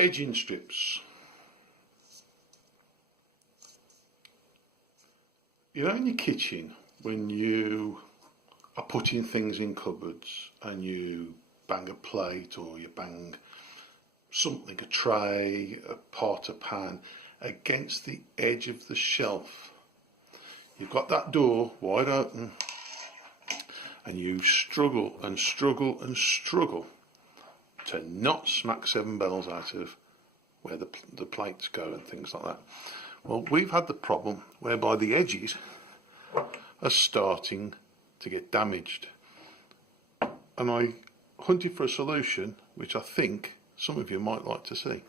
Edging strips. You know, in your kitchen, when you are putting things in cupboards and you bang a plate or you bang something, a tray, a pot, a pan, against the edge of the shelf. You've got that door wide open and you struggle and struggle and struggle to not smack 7 bells out of where the plates go and things like that. Well, we've had the problem whereby the edges are starting to get damaged. And I hunted for a solution which I think some of you might like to see.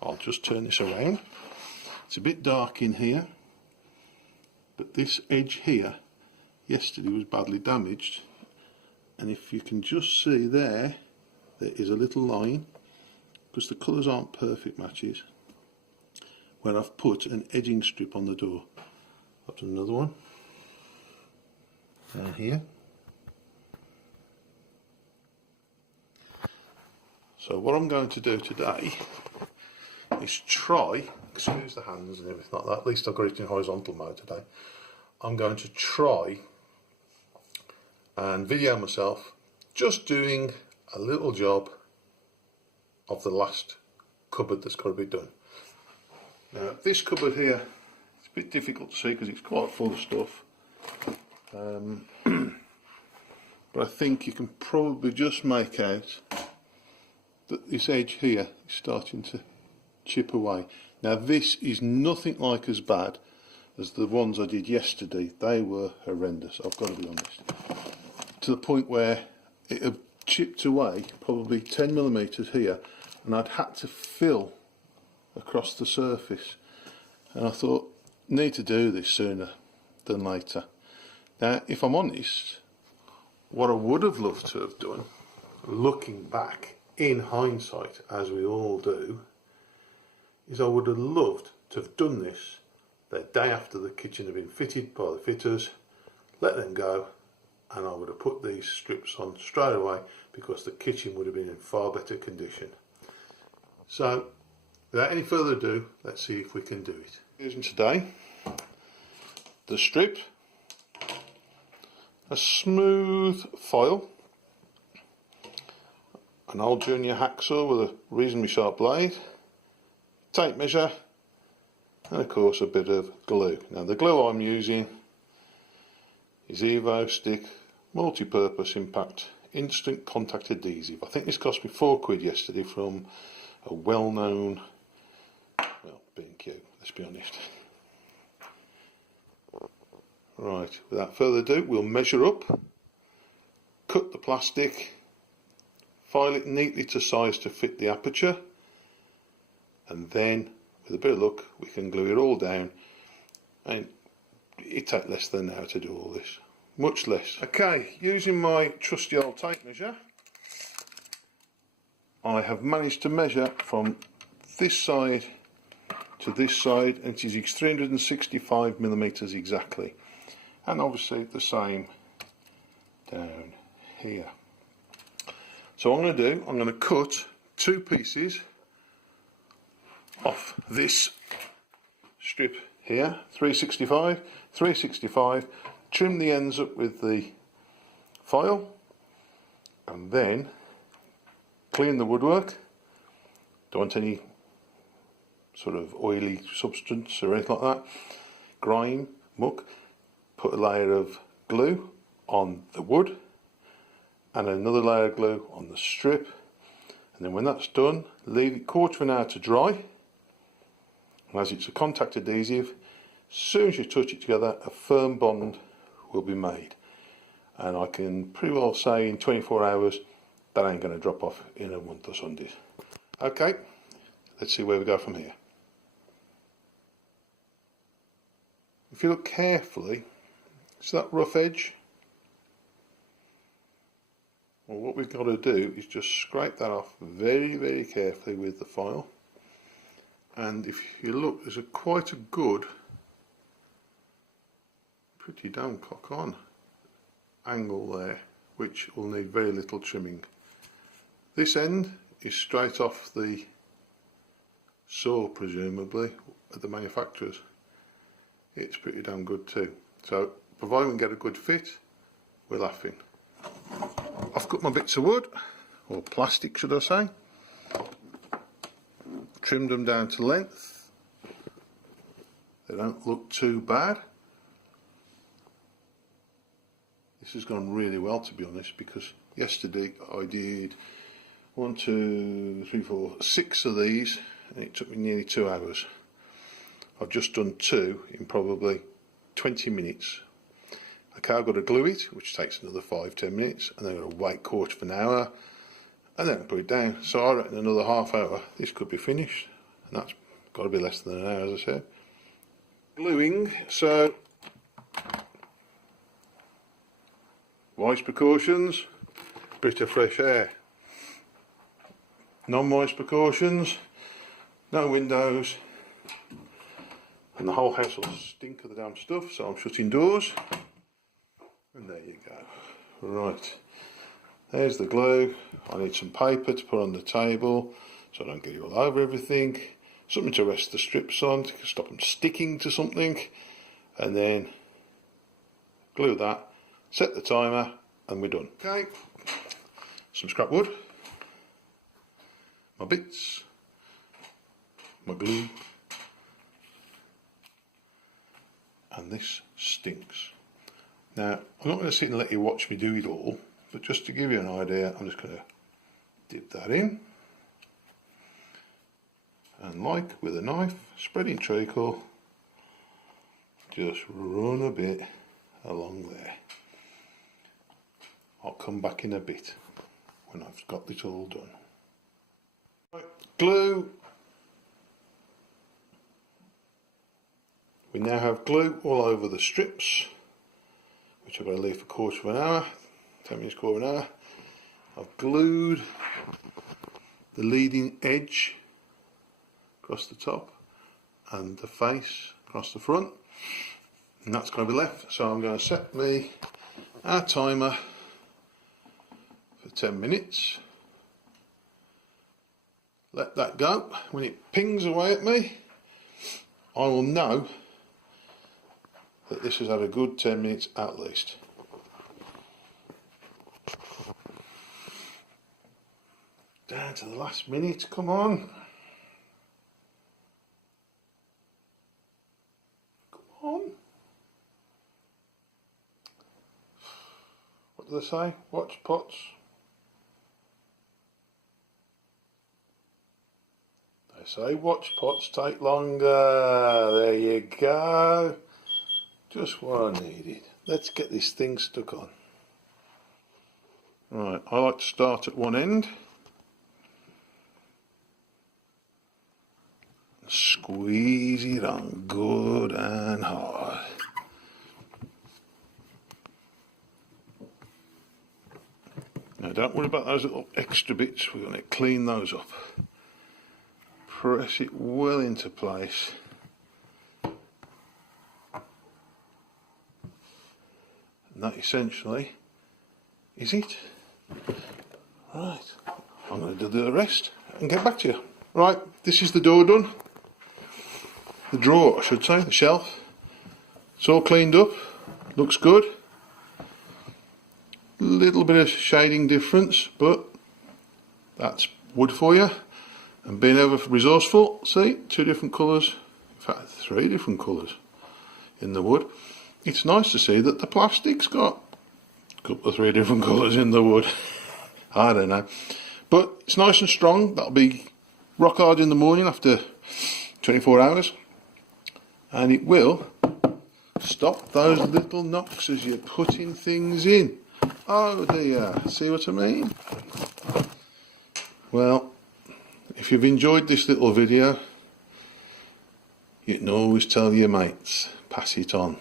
I'll just turn this around. It's a bit dark in here, but this edge here yesterday was badly damaged, and if you can just see there is a little line, because the colours aren't perfect matches, where I've put an edging strip on the door. I've done another one down here. So what I'm going to do today is try, excuse the hands and everything like that, at least I've got it in horizontal mode today. I'm going to try and video myself just doing a little job of the last cupboard that's got to be done. Now this cupboard here, it's a bit difficult to see because it's quite full of stuff, but I think you can probably just make out that this edge here is starting to chip away. Now this is nothing like as bad as the ones I did yesterday. They were horrendous, I've got to be honest, to the point where it had chipped away probably 10mm here, and I'd had to fill across the surface, and I thought, need to do this sooner than later. Now if I'm honest, what I would have loved to have done, looking back in hindsight as we all do, is I would have loved to have done this the day after the kitchen had been fitted by the fitters, let them go, and I would have put these strips on straight away, because the kitchen would have been in far better condition. So without any further ado, let's see if we can do it. Using today the strip, a smooth file, an old junior hacksaw with a reasonably sharp blade, tape measure, and of course a bit of glue. Now the glue I'm using is EvoStick Multi-Purpose Impact Instant Contact Adhesive. I think this cost me £4 yesterday from a well-known, well, B&Q, let's be honest. Right, without further ado, we'll measure up, cut the plastic, file it neatly to size to fit the aperture, and then with a bit of luck we can glue it all down, and it takes less than an hour to do all this, much less. Okay, using my trusty old tape measure, I have managed to measure from this side to this side, and it is 365mm exactly, and obviously the same down here. So what I'm going to do, I'm going to cut 2 pieces off this strip here, 365, trim the ends up with the file, and then clean the woodwork. Don't want any sort of oily substance or anything like that, grime, muck. Put a layer of glue on the wood and another layer of glue on the strip, and then when that's done, leave it quarter of an hour to dry. And as it's a contact adhesive, as soon as you touch it together, a firm bond will be made, and I can pretty well say in 24 hours that ain't going to drop off in a month or Sundays. Okay, let's see where we go from here. If you look carefully, see that rough edge? Well, what we've got to do is just scrape that off very, very carefully with the file. And if you look, there's quite a good, pretty damn cock on angle there, which will need very little trimming. This end is straight off the saw, presumably, at the manufacturers, it's pretty damn good too. So, provided we can get a good fit, we're laughing. I've cut my bits of wood, or plastic should I say, trimmed them down to length. They don't look too bad. This has gone really well, to be honest, because yesterday I did 1, 2, 3, 4, 6 of these, and it took me nearly 2 hours. I've just done 2 in probably 20 minutes. Okay, I've got to glue it, which takes another 5-10 minutes, and then I've got to wait quarter of an hour, and then put it down. So I reckon another half hour, this could be finished, and that's got to be less than an hour, as I said. Gluing, so moist precautions, bit of fresh air. Non-moist precautions, no windows, and the whole house will stink of the damn stuff, so I'm shutting doors. And there you go. Right, there's the glue. I need some paper to put on the table so I don't get it all over everything. Something to rest the strips on to stop them sticking to something. And then glue that, set the timer, and we're done. Okay, some scrap wood, my bits, my glue, and this stinks. Now, I'm not going to sit and let you watch me do it all, but just to give you an idea, I'm just going to dip that in, and like with a knife, spreading treacle, just run a bit along there. I'll come back in a bit when I've got this all done. Right, glue. We now have glue all over the strips, which I'm going to leave for quarter of an hour, 10 minutes, quarter of an hour. I've glued the leading edge across the top and the face across the front, and that's going to be left. So I'm going to set our timer for 10 minutes. Let that go. When it pings away at me, I will know that this has had a good 10 minutes at least. Down to the last minute, come on. Come on. What do they say? Watch pots. They say watch pots take longer. There you go. Just what I needed. Let's get this thing stuck on. Right, I like to start at one end. Squeeze it on good and hard. Now don't worry about those little extra bits, we're going to clean those up. Press it well into place. And that essentially is it. Right, I'm going to do the rest and get back to you. Right, this is the door done. The drawer, I should say, the shelf. It's all cleaned up, looks good. Little bit of shading difference, but that's wood for you. And being ever resourceful, see, 2 different colours, in fact 3 different colours in the wood. It's nice to see that the plastic's got a couple of 3 different colours in the wood. I don't know. But it's nice and strong. That'll be rock hard in the morning after 24 hours. And it will stop those little knocks as you're putting things in. Oh dear, see what I mean? Well, if you've enjoyed this little video, you can always tell your mates, pass it on.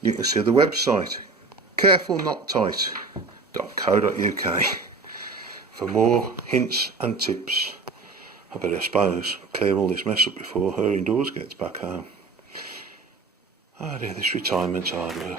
You can see the website, carefulknottight.co.uk, for more hints and tips. I better suppose clear all this mess up before her indoors gets back home. Oh dear, this retirement's hard work.